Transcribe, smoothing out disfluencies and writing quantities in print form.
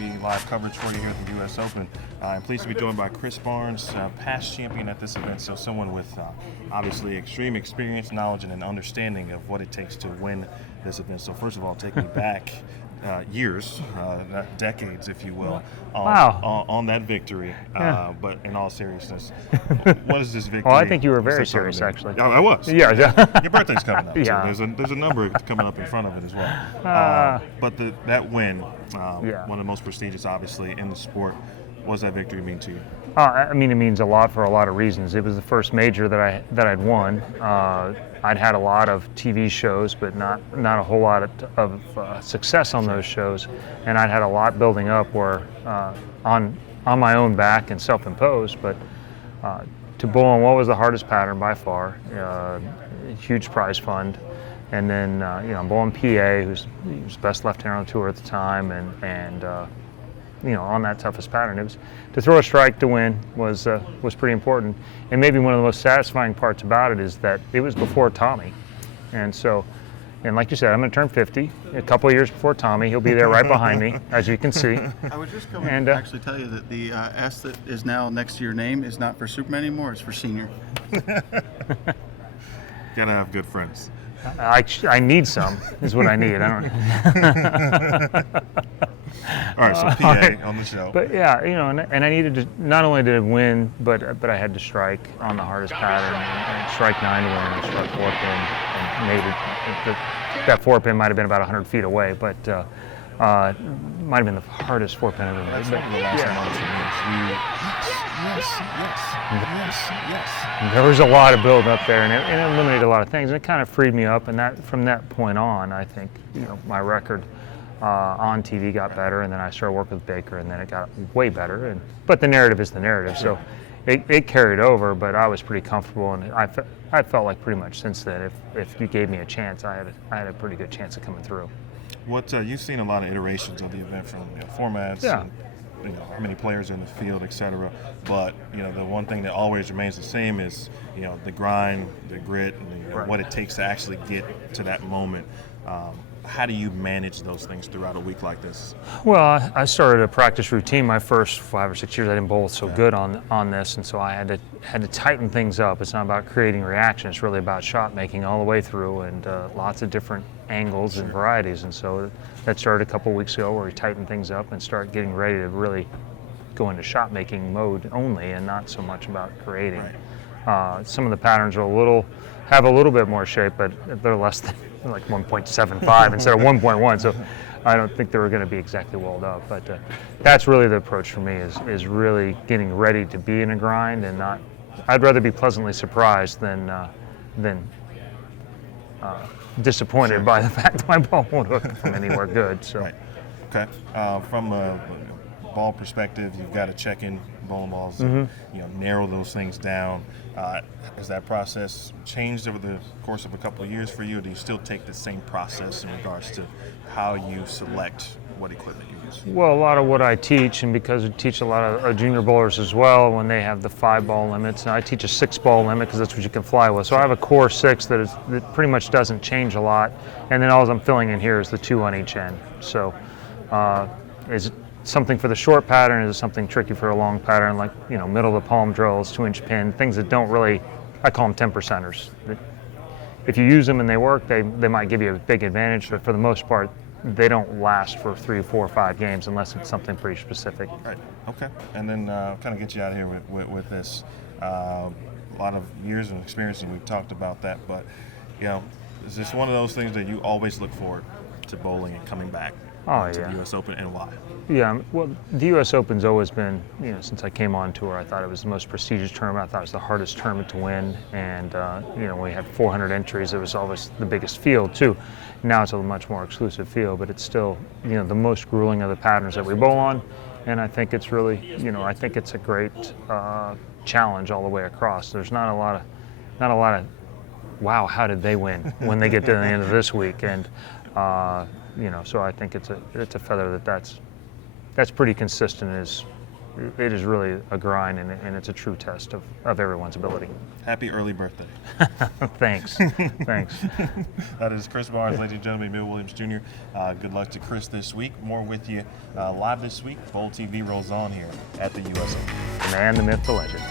the live coverage for you here at the U.S. Open. I'm pleased to be joined by Chris Barnes, past champion at this event, so someone with obviously extreme experience, knowledge, and an understanding of what it takes to win this event. So first of all, take me back years, decades, if you will, on that victory. But in all seriousness, what is this victory? Oh, I think you were very serious, actually. I was. Yeah. Your birthday's coming up. Yeah. So there's a number coming up in front of it as well. But that win, one of the most prestigious, obviously, in the sport. What does that victory mean to you? I mean, it means a lot for a lot of reasons. It was the first major that I'd won. I'd had a lot of TV shows, but not a whole lot of success on those shows, and I'd had a lot building up where on my own back and self-imposed. But to bowl on what was the hardest pattern by far, huge prize fund, and then I'm bowling PA, who's best left-hander on the tour at the time, and on that toughest pattern, it was to throw a strike to win was pretty important. And maybe one of the most satisfying parts about it is that it was before Tommy, and like you said, I'm going to turn 50 a couple of years before Tommy. He'll be there right behind me, as you can see. I was just going to actually tell you that the S that is now next to your name is not for Superman anymore; it's for Senior. Gotta have good friends. I need some, is what I need. I don't. All right, so PA on the show. But yeah, and I needed to, not only did I win, but I had to strike on the hardest pattern, and strike 9 to win, and struck 4 pin, and made it. That 4 pin might have been about 100 feet away, but might have been the hardest 4 pin I've ever made. That's one of the last Yes. There was a lot of build up there, and it eliminated a lot of things, and it kind of freed me up. And from that point on, I think my record on TV got better, and then I started working with Baker, and then it got way better. But the narrative is the narrative, so it carried over. But I was pretty comfortable, and I felt like pretty much since then, if you gave me a chance, I had a pretty good chance of coming through. What you've seen a lot of iterations of the event from formats, and, how many players are in the field, etc. But the one thing that always remains the same is the grind, the grit, and what it takes to actually get to that moment. How do you manage those things throughout a week like this? Well, I started a practice routine my first 5 or 6 years. I didn't bowl so good on this, and so I had to tighten things up. It's not about creating reaction. It's really about shot making all the way through, and lots of different angles and varieties. And so that started a couple weeks ago, where we tightened things up and start getting ready to really go into shot making mode only, and not so much about creating. Right. Some of the patterns are have a little bit more shape, but they're less than like 1.75 instead of 1.1. So I don't think they were going to be exactly walled up. But that's really the approach for me, is really getting ready to be in a grind, and not. I'd rather be pleasantly surprised than disappointed by the fact that my ball won't hook from anywhere good. So. Right. Okay. From a ball perspective, you've got to check in bowling balls, and, narrow those things down. Has that process changed over the course of a couple of years for you, or do you still take the same process in regards to how you select what equipment you use? Well, a lot of what I teach, and because we teach a lot of junior bowlers as well, when they have the 5-ball limits, and I teach a 6-ball limit because that's what you can fly with. So I have a core 6 that pretty much doesn't change a lot, and then all I'm filling in here is the 2 on each end. So is it something for the short pattern? Is it something tricky for a long pattern, like middle of the palm drills, 2-inch pin, things that don't really, I call them 10%ers. If you use them and they work, they might give you a big advantage, but for the most part, they don't last for 3, 4, 5 games unless it's something pretty specific. Right. Okay. And then kind of get you out of here with this. A lot of years of experience, and we've talked about that, but is this one of those things that you always look forward to bowling and coming back to the U.S. Open, and why? Yeah, well, the U.S. Open's always been, since I came on tour, I thought it was the most prestigious tournament. I thought it was the hardest tournament to win, and we had 400 entries. It was always the biggest field too. Now it's a much more exclusive field, but it's still, the most grueling of the patterns that we bowl on, and I think it's really, I think it's a great challenge all the way across. There's not a lot of, wow, how did they win when they get to the end of this week, and so I think it's a feather that's pretty consistent it is really a grind, and it's a true test of everyone's ability. Happy early birthday. Thanks. Thanks. That is Chris Barnes, ladies and gentlemen, Bill Williams Jr. Good luck to Chris this week. More with you live this week. Bold TV rolls on here at the USO. The man, the myth, the legend.